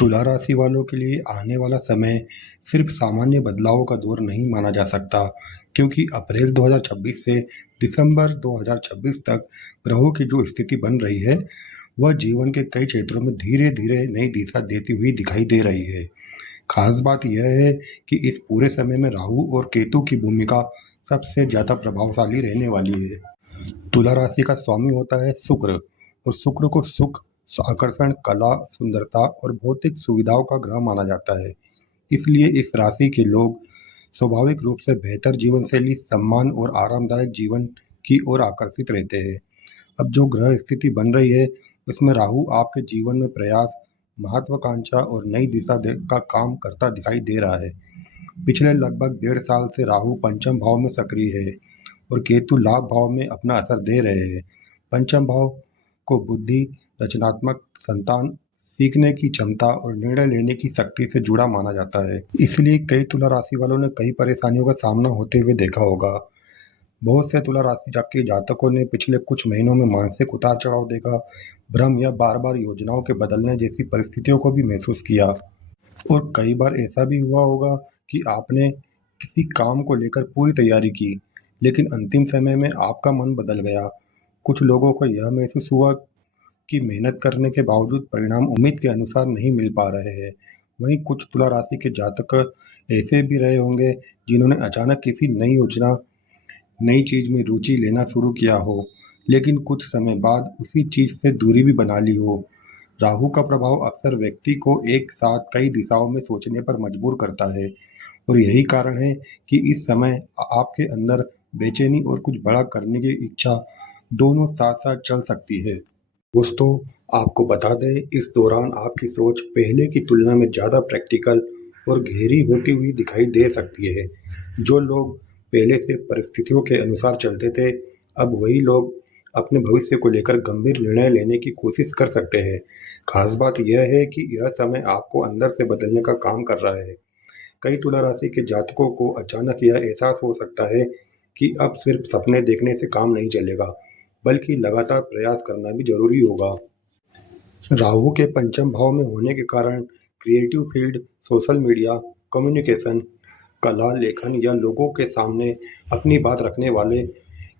तुला राशि वालों के लिए आने वाला समय सिर्फ सामान्य बदलावों का दौर नहीं माना जा सकता, क्योंकि अप्रैल 2026 से दिसंबर 2026 तक ग्रहों की जो स्थिति बन रही है, वह जीवन के कई क्षेत्रों में धीरे धीरे नई दिशा देती हुई दिखाई दे रही है। खास बात यह है कि इस पूरे समय में राहु और केतु की भूमिका सबसे ज्यादा प्रभावशाली रहने वाली है। तुला राशि का स्वामी होता है शुक्र, और शुक्र को सुख, आकर्षण, कला, सुंदरता और भौतिक सुविधाओं का ग्रह माना जाता है। इसलिए इस राशि के लोग स्वाभाविक रूप से बेहतर जीवन शैली, सम्मान और आरामदायक जीवन की ओर आकर्षित रहते हैं। अब जो ग्रह स्थिति बन रही है, उसमें राहु आपके जीवन में प्रयास, महत्वाकांक्षा और नई दिशा का काम करता दिखाई दे रहा है। पिछले लगभग 1.5 साल से राहु पंचम भाव में सक्रिय है और केतु लाभ भाव में अपना असर दे रहे हैं। पंचम भाव को बुद्धि, रचनात्मक, संतान, सीखने की क्षमता और निर्णय लेने की शक्ति से जुड़ा माना जाता है। इसलिए कई तुला राशि वालों ने कई परेशानियों का सामना होते हुए देखा होगा। बहुत से तुला राशि के जातकों ने पिछले कुछ महीनों में मानसिक उतार चढ़ाव देखा, भ्रम या बार बार योजनाओं के बदलने जैसी परिस्थितियों को भी महसूस किया। और कई बार ऐसा भी हुआ होगा कि आपने किसी काम को लेकर पूरी तैयारी की, लेकिन अंतिम समय में आपका मन बदल गया। कुछ लोगों को यह महसूस हुआ कि मेहनत करने के बावजूद परिणाम उम्मीद के अनुसार नहीं मिल पा रहे हैं। वहीं कुछ तुला राशि के जातक ऐसे भी रहे होंगे जिन्होंने अचानक किसी नई योजना, नई चीज में रुचि लेना शुरू किया हो, लेकिन कुछ समय बाद उसी चीज से दूरी भी बना ली हो। राहु का प्रभाव अक्सर व्यक्ति को एक साथ कई दिशाओं में सोचने पर मजबूर करता है, और यही कारण है कि इस समय आपके अंदर बेचैनी और कुछ बड़ा करने की इच्छा दोनों साथ साथ चल सकती है। दोस्तों, आपको बता दें, इस दौरान आपकी सोच पहले की तुलना में ज़्यादा प्रैक्टिकल और गहरी होती हुई दिखाई दे सकती है। जो लोग पहले सिर्फ परिस्थितियों के अनुसार चलते थे, अब वही लोग अपने भविष्य को लेकर गंभीर निर्णय लेने की कोशिश कर सकते हैं। खास बात यह है कि यह समय आपको अंदर से बदलने का काम कर रहा है। कई तुला राशि के जातकों को अचानक यह एहसास हो सकता है कि अब सिर्फ सपने देखने से काम नहीं चलेगा, बल्कि लगातार प्रयास करना भी जरूरी होगा। राहु के पंचम भाव में होने के कारण creative field, social media, communication, कला, लेखन या लोगों के सामने अपनी बात रखने वाले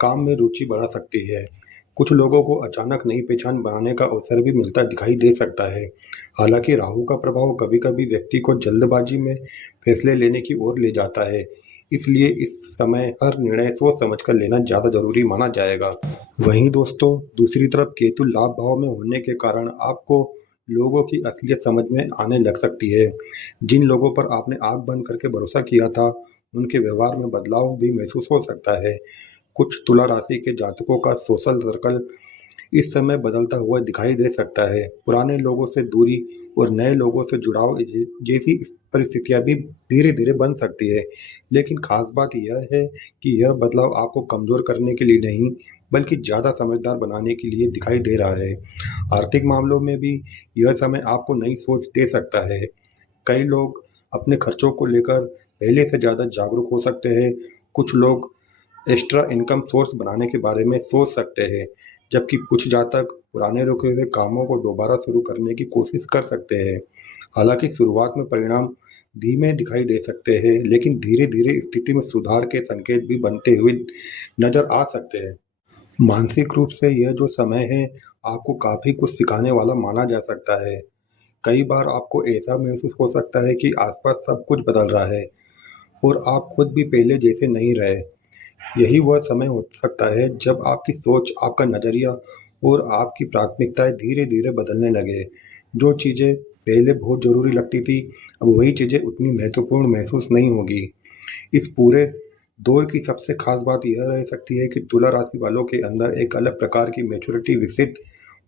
काम में रुचि बढ़ा सकती है। कुछ लोगों को अचानक नई पहचान बनाने का अवसर भी मिलता दिखाई दे सकता है। हालांकि राहु का प्रभाव कभी-कभी व्यक्ति को जल्दबाजी में फैसले लेने की ओर ले जाता है, इसलिए इस समय हर निर्णय सोच समझकर लेना ज़्यादा जरूरी माना जाएगा। वहीं दोस्तों, दूसरी तरफ केतु लाभ भाव में होने के कारण आपको लोगों की असलियत समझ में आने लग सकती है। जिन लोगों पर आपने आंख बंद करके भरोसा किया था, उनके व्यवहार में बदलाव भी महसूस हो सकता है। कुछ तुला राशि के जातकों का सोशल सर्कल इस समय बदलता हुआ दिखाई दे सकता है। पुराने लोगों से दूरी और नए लोगों से जुड़ाव जैसी परिस्थितियां भी धीरे धीरे बन सकती है। लेकिन खास बात यह है कि यह बदलाव आपको कमजोर करने के लिए नहीं, बल्कि ज़्यादा समझदार बनाने के लिए दिखाई दे रहा है। आर्थिक मामलों में भी यह समय आपको नई सोच दे सकता है। कई लोग अपने खर्चों को लेकर पहले से ज़्यादा जागरूक हो सकते हैं। कुछ लोग एक्स्ट्रा इनकम सोर्स बनाने के बारे में सोच सकते हैं, जबकि कुछ जातक पुराने रुके हुए कामों को दोबारा शुरू करने की कोशिश कर सकते हैं। हालांकि शुरुआत में परिणाम धीमे दिखाई दे सकते हैं, लेकिन धीरे धीरे स्थिति में सुधार के संकेत भी बनते हुए नजर आ सकते हैं। मानसिक रूप से यह जो समय है, आपको काफी कुछ सिखाने वाला माना जा सकता है। कई बार आपको ऐसा महसूस हो सकता है कि आसपास सब कुछ बदल रहा है और आप खुद भी पहले जैसे नहीं रहे। यही वह समय हो सकता है जब आपकी सोच, आपका नज़रिया और आपकी प्राथमिकताएं धीरे धीरे बदलने लगे। जो चीज़ें पहले बहुत ज़रूरी लगती थी, अब वही चीज़ें उतनी महत्वपूर्ण महसूस नहीं होगी। इस पूरे दौर की सबसे खास बात यह रह सकती है कि तुला राशि वालों के अंदर एक अलग प्रकार की मैच्योरिटी विकसित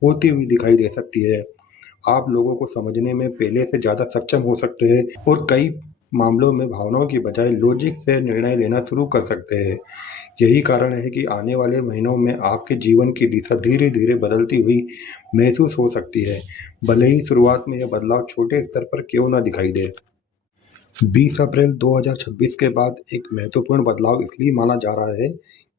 होती हुई दिखाई दे सकती है। आप लोगों को समझने में पहले से ज़्यादा सक्षम हो सकते हैं और कई मामलों में भावनाओं की बजाय लॉजिक से निर्णय लेना शुरू कर सकते हैं। यही कारण है कि आने वाले महीनों में आपके जीवन की दिशा धीरे धीरे बदलती हुई महसूस हो सकती है, भले ही शुरुआत में यह बदलाव छोटे स्तर पर क्यों न दिखाई दे। 20 अप्रैल 2026 के बाद एक महत्वपूर्ण बदलाव इसलिए माना जा रहा है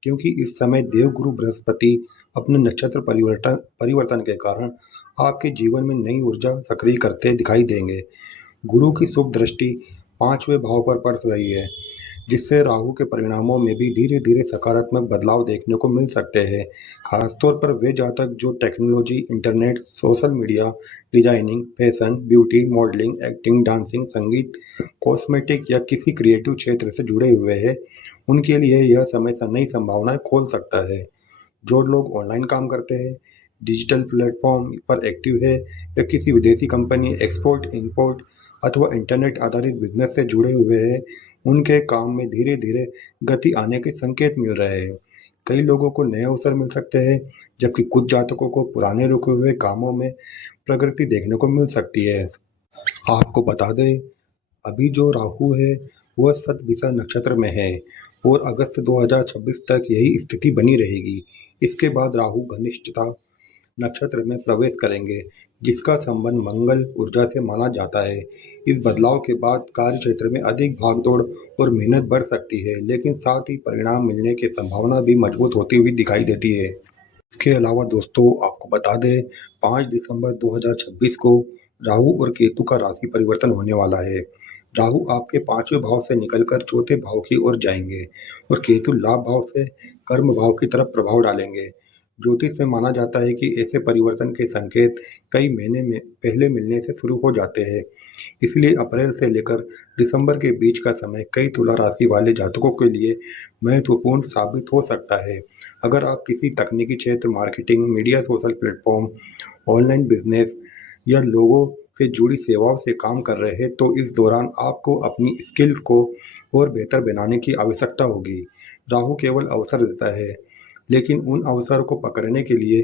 क्योंकि इस समय देवगुरु बृहस्पति अपने नक्षत्र परिवर्तन परिवर्तन के कारण आपके जीवन में नई ऊर्जा सक्रिय करते दिखाई देंगे। गुरु की शुभ दृष्टि 5वें भाव पर पड़ रही है, जिससे राहु के परिणामों में भी धीरे धीरे सकारात्मक बदलाव देखने को मिल सकते हैं। खासतौर पर वे जातक जो technology, internet, social media, designing, fashion, beauty, modelling, acting, dancing, संगीत, कॉस्मेटिक या किसी क्रिएटिव क्षेत्र से जुड़े हुए हैं, उनके लिए यह समय नई संभावनाएं खोल सकता है। जो लोग ऑनलाइन काम करते हैं, डिजिटल प्लेटफॉर्म पर एक्टिव है या किसी विदेशी कंपनी, एक्सपोर्ट, इंपोर्ट अथवा इंटरनेट आधारित बिजनेस से जुड़े हुए हैं, उनके काम में धीरे धीरे गति आने के संकेत मिल रहे हैं। कई लोगों को नए अवसर मिल सकते हैं, जबकि कुछ जातकों को पुराने रुके हुए कामों में प्रगति देखने को मिल सकती है। आपको बता दें, अभी जो राहु है वह शतभिषा नक्षत्र में है और अगस्त 2026 तक यही स्थिति बनी रहेगी। इसके बाद राहु घनिष्ठता नक्षत्र में प्रवेश करेंगे, जिसका संबंध मंगल ऊर्जा से माना जाता है। इस बदलाव के बाद कार्य क्षेत्र में अधिक भागदौड़ और मेहनत बढ़ सकती है, लेकिन साथ ही परिणाम मिलने की संभावना भी मजबूत होती हुई दिखाई देती है। इसके अलावा दोस्तों, आपको बता दें, 5 दिसंबर 2026 को राहु और केतु का राशि परिवर्तन होने वाला है। राहु आपके 5वें भाव से निकलकर चौथे भाव की ओर जाएंगे और केतु लाभ भाव से कर्म भाव की तरफ प्रभाव डालेंगे। ज्योतिष में माना जाता है कि ऐसे परिवर्तन के संकेत कई महीने में पहले मिलने से शुरू हो जाते हैं। इसलिए अप्रैल से लेकर दिसंबर के बीच का समय कई तुला राशि वाले जातकों के लिए महत्वपूर्ण साबित हो सकता है। अगर आप किसी तकनीकी क्षेत्र, marketing, media, social platform, online business या लोगों से जुड़ी सेवाओं से काम कर रहे हैं, तो इस दौरान आपको अपनी स्किल्स को और बेहतर बनाने की आवश्यकता होगी। राहु केवल अवसर देता है, लेकिन उन अवसर को पकड़ने के लिए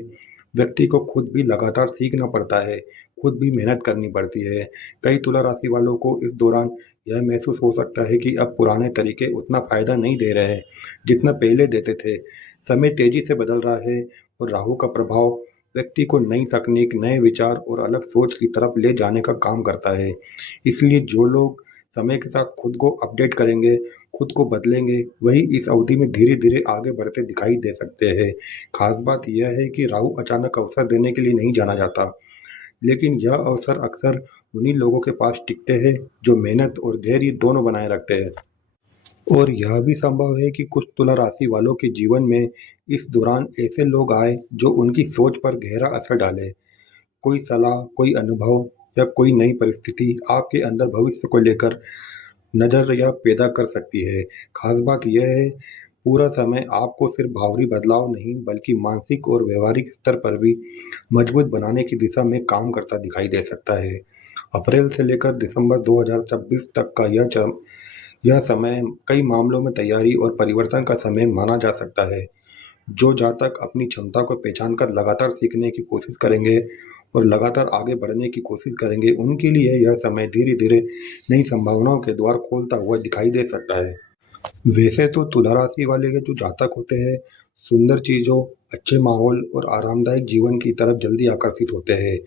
व्यक्ति को खुद भी लगातार सीखना पड़ता है, खुद भी मेहनत करनी पड़ती है। कई तुला राशि वालों को इस दौरान यह महसूस हो सकता है कि अब पुराने तरीके उतना फायदा नहीं दे रहे हैं जितना पहले देते थे। समय तेजी से बदल रहा है और राहु का प्रभाव व्यक्ति को नई तकनीक, नए विचार और अलग सोच की तरफ ले जाने का काम करता है। इसलिए जो लोग समय के साथ खुद को अपडेट करेंगे, खुद को बदलेंगे, वही इस अवधि में धीरे धीरे आगे बढ़ते दिखाई दे सकते हैं। खास बात यह है कि राहु अचानक अवसर देने के लिए नहीं जाना जाता, लेकिन यह अवसर अक्सर उन्हीं लोगों के पास टिकते हैं जो मेहनत और धैर्य दोनों बनाए रखते हैं। और यह भी संभव है कि कुछ तुला राशि वालों के जीवन में इस दौरान ऐसे लोग आए जो उनकी सोच पर गहरा असर डाले। कोई सलाह, कोई अनुभव या कोई नई परिस्थिति आपके अंदर भविष्य को लेकर नजरिया पैदा कर सकती है। खास बात यह है, पूरा समय आपको सिर्फ बाहरी बदलाव नहीं बल्कि मानसिक और व्यवहारिक स्तर पर भी मजबूत बनाने की दिशा में काम करता दिखाई दे सकता है। अप्रैल से लेकर दिसंबर 2026 तक का यह समय कई मामलों में तैयारी और परिवर्तन का समय माना जा सकता है। जो जातक अपनी क्षमता को पहचान कर लगातार सीखने की कोशिश करेंगे और लगातार आगे बढ़ने की कोशिश करेंगे, उनके लिए यह समय धीरे धीरे नई संभावनाओं के द्वार खोलता हुआ दिखाई दे सकता है। वैसे तो तुला राशि वाले के जो जातक होते हैं, सुंदर चीजों, अच्छे माहौल और आरामदायक जीवन की तरफ जल्दी आकर्षित होते हैं,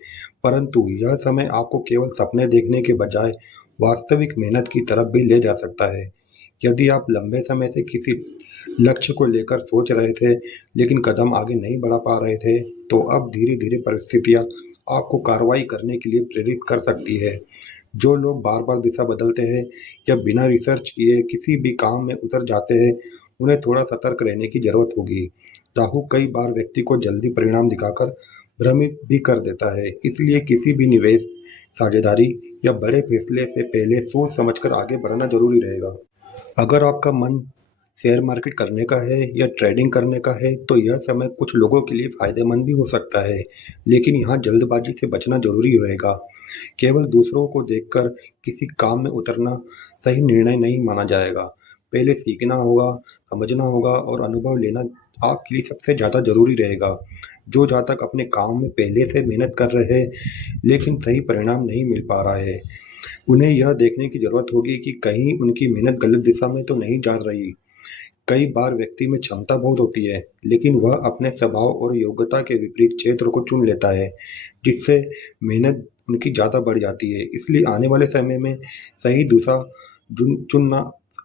परंतु यह समय आपको केवल सपने देखने के बजाय वास्तविक मेहनत की तरफ भी ले जा सकता है। यदि आप लंबे समय से किसी लक्ष्य को लेकर सोच रहे थे लेकिन कदम आगे नहीं बढ़ा पा रहे थे, तो अब धीरे धीरे परिस्थितियां आपको कार्रवाई करने के लिए प्रेरित कर सकती है। जो लोग बार बार दिशा बदलते हैं या बिना रिसर्च किए किसी भी काम में उतर जाते हैं, उन्हें थोड़ा सतर्क रहने की जरूरत होगी। राहु कई बार व्यक्ति को जल्दी परिणाम दिखाकर भ्रमित भी कर देता है, इसलिए किसी भी निवेश, साझेदारी या बड़े फैसले से पहले सोच समझकर आगे बढ़ना जरूरी रहेगा। अगर आपका मन शेयर मार्केट करने का है या ट्रेडिंग करने का है, तो यह समय कुछ लोगों के लिए फायदेमंद भी हो सकता है, लेकिन यहाँ जल्दबाजी से बचना जरूरी रहेगा। केवल दूसरों को देखकर किसी काम में उतरना सही निर्णय नहीं माना जाएगा। पहले सीखना होगा, समझना होगा और अनुभव लेना आपके लिए सबसे ज़्यादा जरूरी रहेगा। जो जातक अपने काम में पहले से मेहनत कर रहे हैं लेकिन सही परिणाम नहीं मिल पा रहा है, उन्हें यह देखने की जरूरत होगी कि कहीं उनकी मेहनत गलत दिशा में तो नहीं जा रही। कई बार व्यक्ति में क्षमता बहुत होती है, लेकिन वह अपने स्वभाव और योग्यता के विपरीत क्षेत्र को चुन लेता है, जिससे मेहनत उनकी ज़्यादा बढ़ जाती है। इसलिए आने वाले समय में सही दिशा चुनना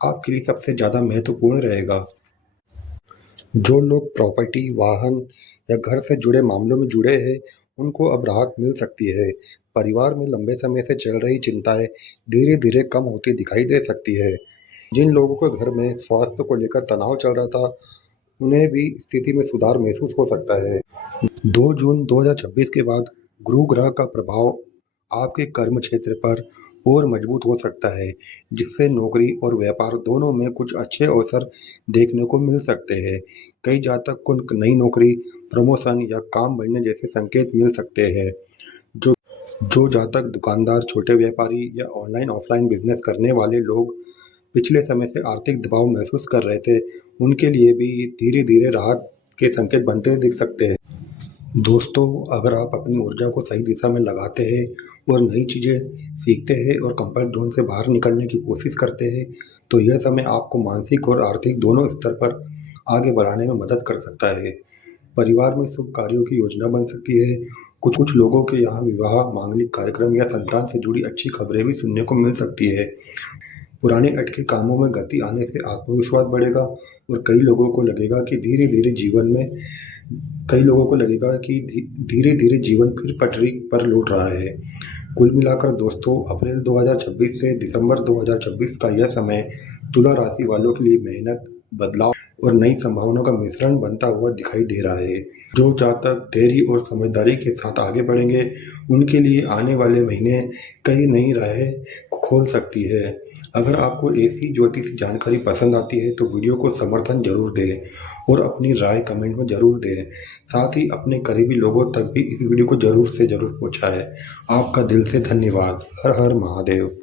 आपके लिए सबसे ज़्यादा महत्वपूर्ण रहेगा। जो लोग प्रॉपर्टी, वाहन या घर से जुड़े मामलों में जुड़े हैं, उनको अब राहत मिल सकती है। परिवार में लंबे समय से चल रही चिंताएं धीरे-धीरे कम होती दिखाई दे सकती है। जिन लोगों के घर में स्वास्थ्य को लेकर तनाव चल रहा था, उन्हें भी स्थिति में सुधार महसूस हो सकता है। 2 जून 2026 के बाद गुरु ग्रह का प्रभाव आपके कर्म क्षेत्र पर और मजबूत हो सकता है, जिससे नौकरी और व्यापार दोनों में कुछ अच्छे अवसर देखने को मिल सकते हैं। कई जातक को नई नौकरी, प्रमोशन या काम बढ़ने जैसे संकेत मिल सकते हैं। जो जो जातक दुकानदार, छोटे व्यापारी या ऑनलाइन ऑफलाइन बिजनेस करने वाले लोग पिछले समय से आर्थिक दबाव महसूस कर रहे थे, उनके लिए भी धीरे धीरे राहत के संकेत बनते दिख सकते हैं। दोस्तों, अगर आप अपनी ऊर्जा को सही दिशा में लगाते हैं और नई चीज़ें सीखते हैं और कंफर्ट जोन से बाहर निकलने की कोशिश करते हैं, तो यह समय आपको मानसिक और आर्थिक दोनों स्तर पर आगे बढ़ाने में मदद कर सकता है। परिवार में शुभ कार्यों की योजना बन सकती है। कुछ कुछ लोगों के यहाँ विवाह, मांगलिक कार्यक्रम या संतान से जुड़ी अच्छी खबरें भी सुनने को मिल सकती है। पुराने अटके कामों में गति आने से आत्मविश्वास बढ़ेगा और कई लोगों को लगेगा कि धीरे धीरे जीवन फिर पटरी पर लौट रहा है। कुल मिलाकर दोस्तों, अप्रैल 2026 से दिसंबर 2026 का यह समय तुला राशि वालों के लिए मेहनत, बदलाव और नई संभावनाओं का मिश्रण बनता हुआ दिखाई दे रहा है। जो जातक धैर्य और समझदारी के साथ आगे बढ़ेंगे, उनके लिए आने वाले महीने कई नई राहें खोल सकती है। अगर आपको ऐसी ज्योतिष जानकारी पसंद आती है तो वीडियो को समर्थन जरूर दें और अपनी राय कमेंट में जरूर दें। साथ ही अपने करीबी लोगों तक भी इस वीडियो को जरूर से जरूर पहुंचाएं। आपका दिल से धन्यवाद। हर हर महादेव।